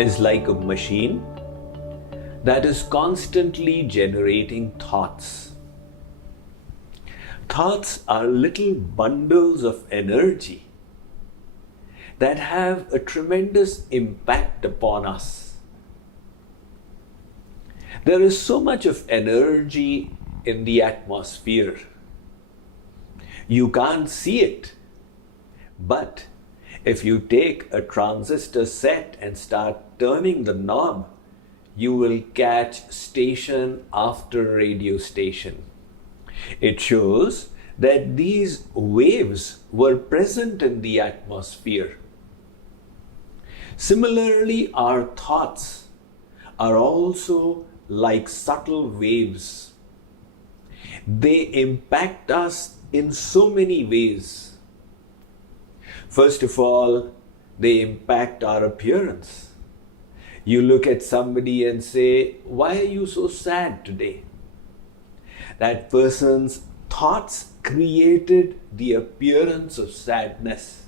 is like a machine that is constantly generating thoughts. Thoughts are little bundles of energy that have a tremendous impact upon us. There is so much of energy in the atmosphere. You can't see it, but if you take a transistor set and start turning the knob, you will catch station after radio station. It shows that these waves were present in the atmosphere. Similarly, our thoughts are also like subtle waves. They impact us in so many ways. First of all, they impact our appearance. You look at somebody and say, "Why are you so sad today?" That person's thoughts created the appearance of sadness.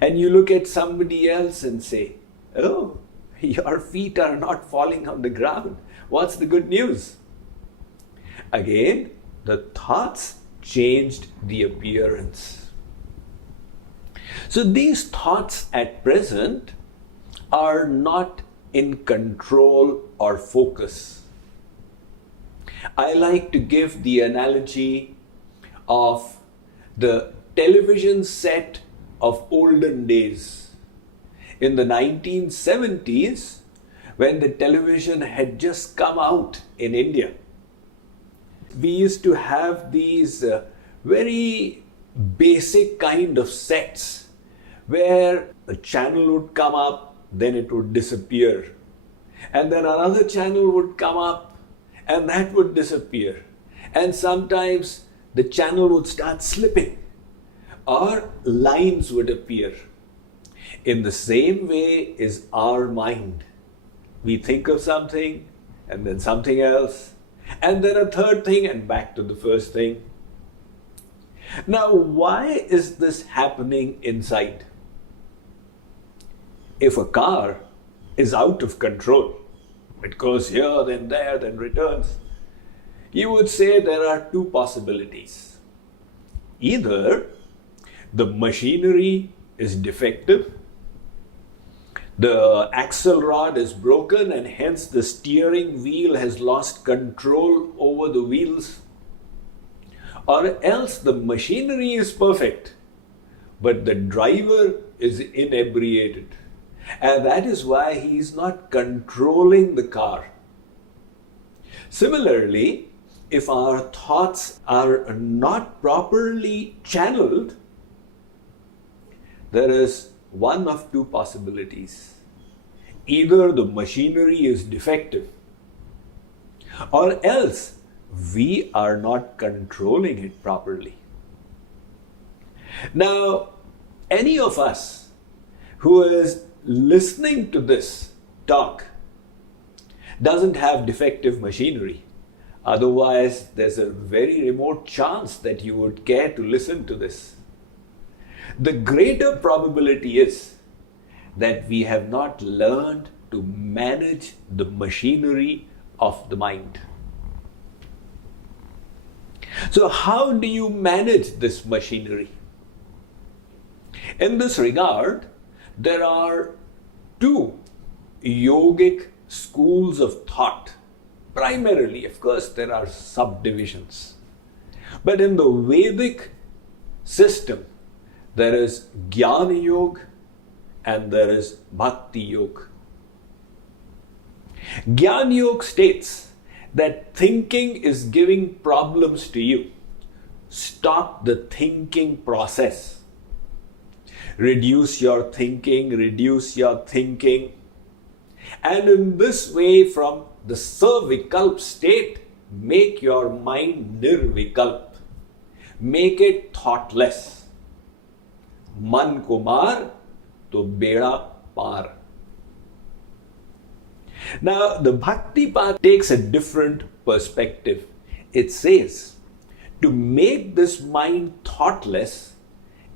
And you look at somebody else and say, "Oh, your feet are not falling on the ground. What's the good news?" Again, the thoughts changed the appearance. So these thoughts at present are not in control or focus. I like to give the analogy of the television set of olden days. In the 1970s, when the television had just come out in India, we used to have these very basic kind of sets where a channel would come up, then it would disappear. And then another channel would come up and that would disappear. And sometimes the channel would start slipping or lines would appear. In the same way is our mind. We think of something and then something else and then a third thing and back to the first thing. Now, why is this happening inside? If a car is out of control, it goes here, then there, then returns, you would say there are two possibilities. Either the machinery is defective, the axle rod is broken and hence the steering wheel has lost control over the wheels, or else the machinery is perfect, but the driver is inebriated. And that is why he is not controlling the car. Similarly, if our thoughts are not properly channeled, there is one of two possibilities. Either the machinery is defective, or else we are not controlling it properly. Now, any of us who is listening to this talk doesn't have defective machinery. Otherwise, there's a very remote chance that you would care to listen to this. The greater probability is that we have not learned to manage the machinery of the mind. So how do you manage this machinery? In this regard, there are two yogic schools of thought. Primarily, of course, there are subdivisions. But in the Vedic system, there is JKYog and there is Bhakti Yoga. JKYog states that thinking is giving problems to you. Stop the thinking process. Reduce your thinking. And in this way, from the savikalp state, make your mind nirvikalp. Make it thoughtless. Man kumar to beda par. Now, the Bhakti Path takes a different perspective. It says, to make this mind thoughtless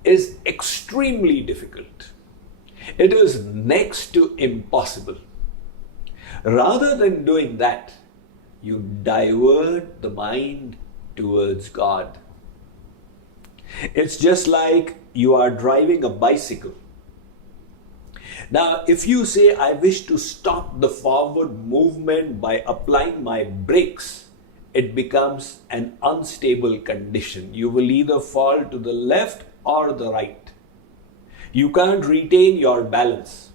is extremely difficult. It is next to impossible. Rather than doing that, you divert the mind towards God. It's just like you are driving a bicycle. Now, if you say, I wish to stop the forward movement by applying my brakes, it becomes an unstable condition. You will either fall to the left or the right. You can't retain your balance.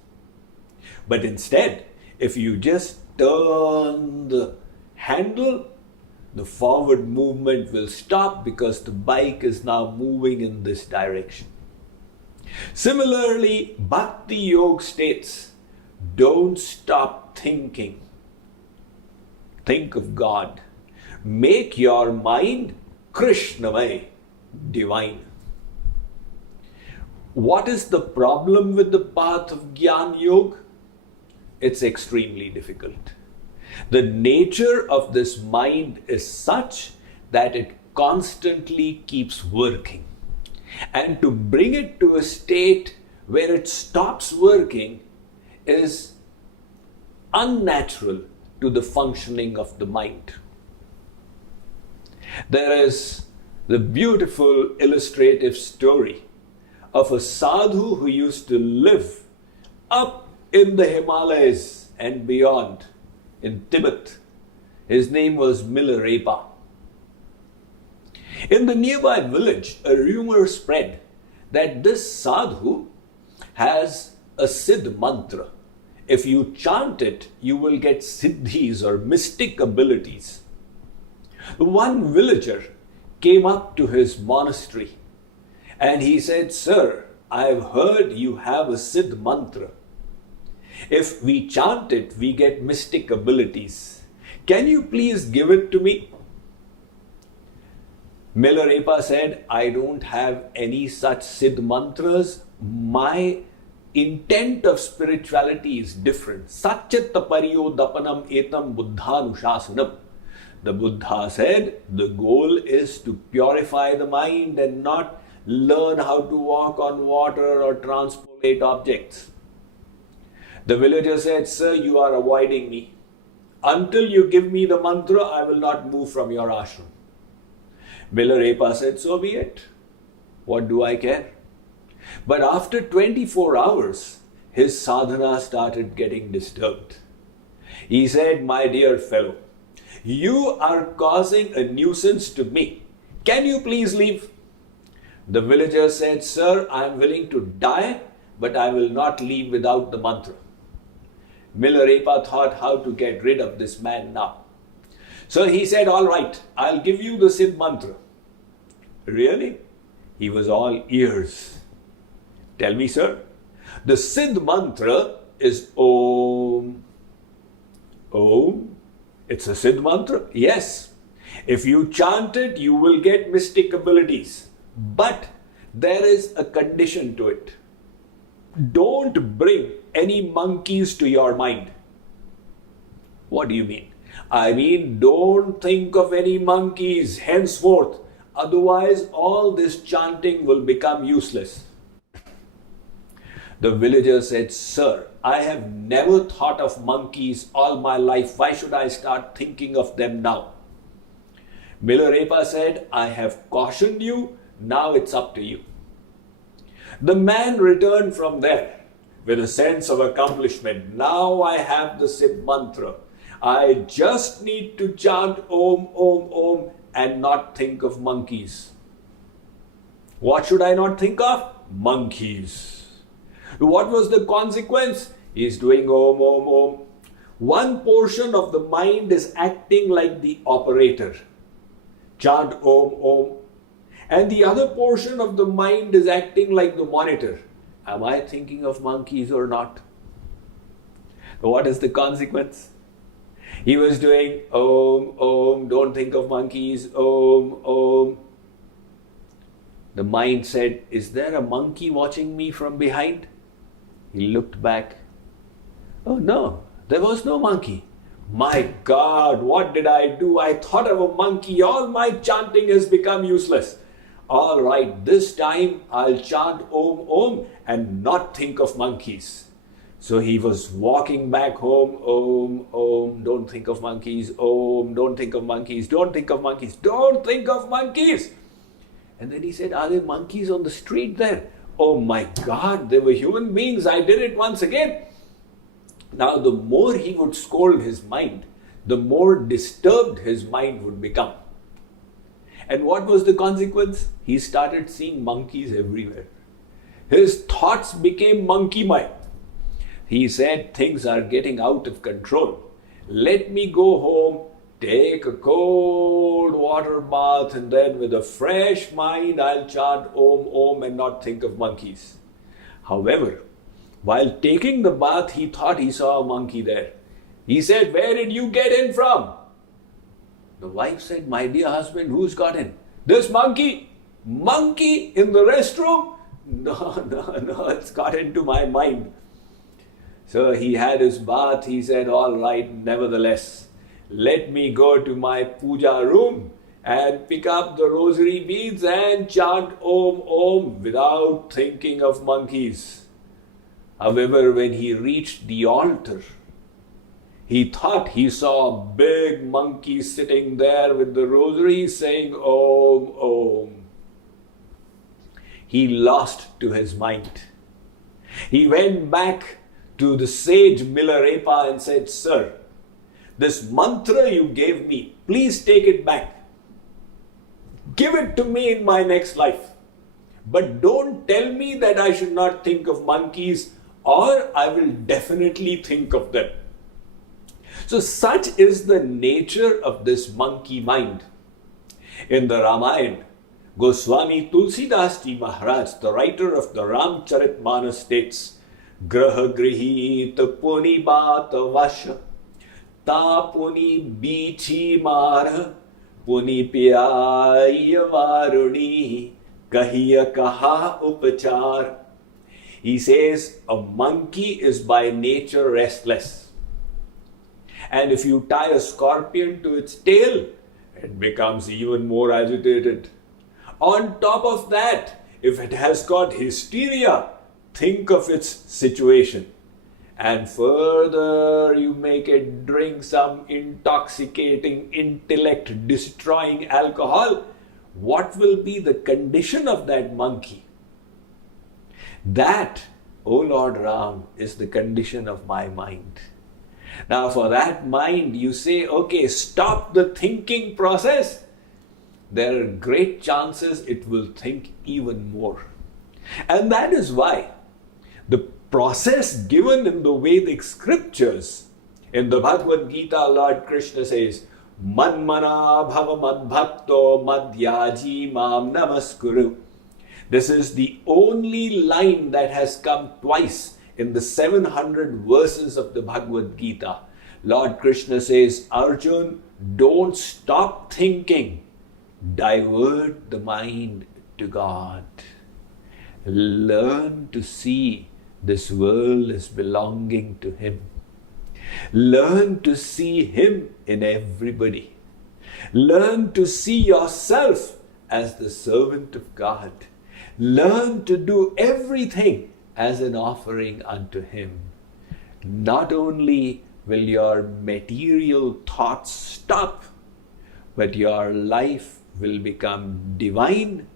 But instead, if you just turn the handle, the forward movement will stop because the bike is now moving in this direction. Similarly, Bhakti Yoga states, don't stop thinking. Think of God. Make your mind Krishnamay, divine. What is the problem with the path of Gyan Yoga? It's extremely difficult. The nature of this mind is such that it constantly keeps working. And to bring it to a state where it stops working is unnatural to the functioning of the mind. There is the beautiful illustrative story of a sadhu who used to live up in the Himalayas and beyond in Tibet. His name was Milarepa. In the nearby village, a rumor spread that this sadhu has a Sid Mantra. If you chant it, you will get siddhis or mystic abilities. One villager came up to his monastery and he said, Sir, I have heard you have a Sid Mantra. If we chant it, we get mystic abilities. Can you please give it to me? Milarepa said, I don't have any such Sid Mantras. My intent of spirituality is different. Satchita pariyo dapanam etam buddhanushasanam. The Buddha said, the goal is to purify the mind and not learn how to walk on water or transport objects. The villager said, Sir, you are avoiding me. Until you give me the mantra, I will not move from your ashram. Milarepa said, so be it. What do I care? But after 24 hours, his sadhana started getting disturbed. He said, my dear fellow, you are causing a nuisance to me. Can you please leave? The villager said, Sir, I am willing to die, but I will not leave without the mantra. Milarepa thought how to get rid of this man now. So he said, all right, I'll give you the Sid Mantra. Really? He was all ears. Tell me, sir. The Sid Mantra is Om. Om? It's a Sid Mantra? Yes. If you chant it, you will get mystic abilities. But there is a condition to it. Don't bring any monkeys to your mind. What do you mean? I mean, don't think of any monkeys henceforth. Otherwise, all this chanting will become useless. The villager said, Sir, I have never thought of monkeys all my life. Why should I start thinking of them now? Milarepa said, I have cautioned you. Now it's up to you. The man returned from there with a sense of accomplishment. Now I have the Sid Mantra. I just need to chant Om, Om, Om and not think of monkeys. What should I not think of? Monkeys. What was the consequence? He's doing Om, Om, Om. One portion of the mind is acting like the operator. Chant Om, Om. And the other portion of the mind is acting like the monitor. Am I thinking of monkeys or not? What is the consequence? He was doing Om, Om, don't think of monkeys, Om, Om. The mind said, is there a monkey watching me from behind? He looked back. Oh no, there was no monkey. My God, what did I do? I thought of a monkey. All my chanting has become useless. All right, this time I'll chant Om, Om and not think of monkeys. So he was walking back home, Om, Om, don't think of monkeys, Om, don't think of monkeys, don't think of monkeys, don't think of monkeys. And then he said, are there monkeys on the street there? Oh my God, they were human beings. I did it once again. Now, the more he would scold his mind, the more disturbed his mind would become. And what was the consequence? He started seeing monkeys everywhere. His thoughts became monkey-mind. He said, things are getting out of control. Let me go home, take a cold water bath, and then with a fresh mind, I'll chant Om, Om and not think of monkeys. However, while taking the bath, he thought he saw a monkey there. He said, where did you get in from? The wife said, my dear husband, who's got in? This monkey. Monkey in the restroom? No, it's got into my mind. So he had his bath. He said, all right, nevertheless, let me go to my puja room and pick up the rosary beads and chant Om, Om without thinking of monkeys. However, when he reached the altar, he thought he saw a big monkey sitting there with the rosary saying Om, Om. He lost to his mind. He went back to the sage Milarepa and said, sir, this mantra you gave me, please take it back. Give it to me in my next life. But don't tell me that I should not think of monkeys, or I will definitely think of them. So such is the nature of this monkey mind. In the Ramayana, Goswami Tulsidas Ji Maharaj, the writer of the Ramcharitmanas, states, Graha grihita puni bata vasha, ta puni bichi mara, puni piyaya varuni, kahiya kaha upachar. He says, a monkey is by nature restless. And if you tie a scorpion to its tail, it becomes even more agitated. On top of that, if it has got hysteria, think of its situation. And further, you make it drink some intoxicating, intellect-destroying alcohol, what will be the condition of that monkey? That, O Lord Ram, is the condition of my mind. Now, for that mind, you say, okay, stop the thinking process. There are great chances it will think even more. And that is why the process given in the Vedic scriptures, in the Bhagavad Gita, Lord Krishna says, Manmana bhava madbhakto madhyaji mam namaskuru. This is the only line that has come twice in the 700 verses of the Bhagavad Gita. Lord Krishna says, Arjun, don't stop thinking. Divert the mind to God. Learn to see this world is belonging to Him. Learn to see Him in everybody. Learn to see yourself as the servant of God. Learn to do everything as an offering unto Him. Not only will your material thoughts stop, but your life will become divine,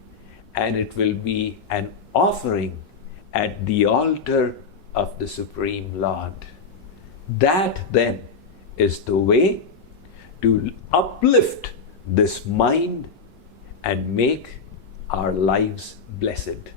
and it will be an offering at the altar of the Supreme Lord. That then is the way to uplift this mind and make our lives blessed.